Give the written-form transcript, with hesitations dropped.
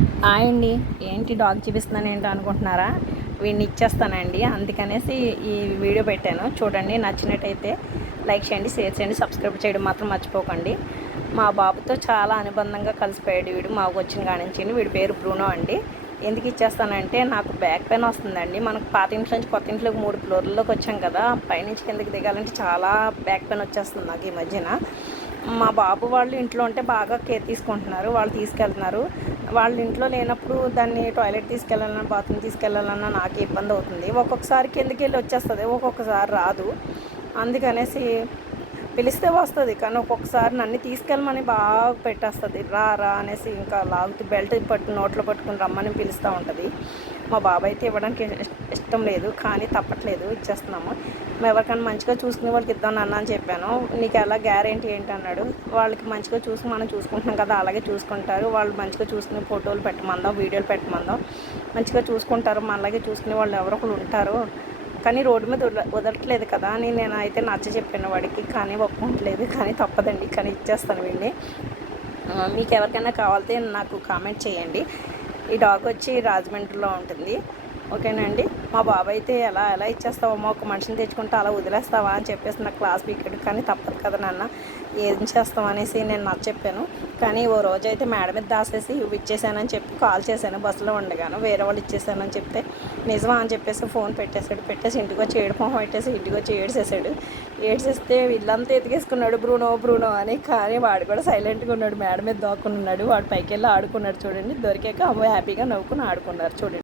Hi అండి. ఏంటి dog చూపిస్తున్నాను ఏంటో అనుకుంటున్నారా? వీడిని ఇచ్చేస్తానండి, అందుకనేసి ఈ వీడియో పెట్టాను. చూడండి, నచ్చినట్టయితే లైక్ చేయండి, షేర్ చేయండి, సబ్స్క్రైబ్ చేయడం మాత్రం మర్చిపోకండి. మా బాబుతో చాలా అనుబంధంగా కలిసిపోయాడు వీడు. మాకు వచ్చిన కాడి నుంచి. వీడి పేరు బ్రూనో అండి. ఎందుకు ఇచ్చేస్తానంటే నాకు బ్యాక్ పెయిన్ వస్తుందండి. మనకు పాత ఇంట్లో నుంచి కొత్త ఇంట్లోకి 3 ఫ్లోర్లలోకి వచ్చాం కదా, పైనుంచి కిందకి దిగాలంటే చాలా బ్యాక్ పెయిన్ వచ్చేస్తుంది నాకు ఈ మధ్యన. మా బాబు వాళ్ళు ఇంట్లో ఉంటే బాగా కేర్ తీసుకుంటున్నారు, వాళ్ళు తీసుకెళ్తున్నారు. వాళ్ళ ఇంట్లో లేనప్పుడు దాన్ని టాయిలెట్ తీసుకెళ్ళాలన్నా, బాత్రూమ్ తీసుకెళ్ళాలన్నా నాకే ఇబ్బంది అవుతుంది. ఒక్కొక్కసారి కిందకి వెళ్ళి వచ్చేస్తుంది, ఒక్కొక్కసారి రాదు. అందుకనేసి పిలిస్తే వస్తుంది, కానీ ఒక్కొక్కసారి నన్ను తీసుకెళ్ళమని బాగా పెట్టేస్తుంది. రా రా అనేసి ఇంకా లాగుతూ బెల్ట్ పట్టు నోట్లో పట్టుకుని రమ్మని పిలుస్తూ ఉంటుంది. మా బాబాయ్ అయితే ఇవ్వడానికి ఇష్టం లేదు, కానీ తప్పట్లేదు, ఇచ్చేస్తున్నాము. మేము ఎవరికైనా మంచిగా చూసుకునే వాళ్ళకి ఇద్దాం నాన్న అని చెప్పాను. నీకు ఎలా గ్యారెంటీ ఏంటి అన్నాడు. వాళ్ళకి మంచిగా చూసి మనం చూసుకుంటున్నాం కదా, అలాగే చూసుకుంటారు. వాళ్ళు మంచిగా చూసుకునే ఫోటోలు పెట్టమందాం, వీడియోలు పెట్టమందాం, మంచిగా చూసుకుంటారు. మనలాగే చూసుకునే వాళ్ళు ఎవరో ఒకరు ఉంటారు. కానీ రోడ్డు మీద వదలట్లేదు కదా అని నేను అయితే నచ్చ చెప్పాను వాడికి, కానీ ఒప్పుకోవట్లేదు. కానీ తప్పదండి, కానీ ఇచ్చేస్తాను వీడిని. మీకు ఎవరికైనా కావాలితే నాకు కామెంట్ చేయండి. ఈ డాగ్ వచ్చి రాజమండ్రిలో ఉంటుంది, ఓకేనండి. మా బాబాయ్ అయితే ఎలా ఎలా ఇచ్చేస్తావమ్మా, ఒక మనిషిని తెచ్చుకుంటే అలా వదిలేస్తావా అని చెప్పేసి నాకు క్లాస్ పీకెడ్. కానీ తప్పదు కదా నాన్న, ఏం చేస్తాం అనేసి నేను నచ్చ చెప్పాను. కానీ ఓ రోజు అయితే మేడ మీద దాసేసి ఇచ్చేసానని చెప్పి కాల్ చేశాను బస్సులో ఉండగాను. వేరే వాళ్ళు ఇచ్చేసానని చెప్తే నిజమా అని చెప్పేసి ఫోన్ పెట్టేసి ఇంటికి వచ్చి ఏడుపోహం పెట్టేసి ఇంటికి వచ్చి ఏడ్చేస్తే వీళ్ళంతా ఎతికేసుకున్నాడు బ్రూనో బ్రూనో అని. కానీ వాడు కూడా సైలెంట్గా ఉన్నాడు, మేడ మీద దాక్కుని ఉన్నాడు. వాడు పైకి వెళ్ళి ఆడుకున్నాడు చూడండి. దొరికాక అమ్మాయి హ్యాపీగా నవ్వుకుని ఆడుకున్నారు చూడండి.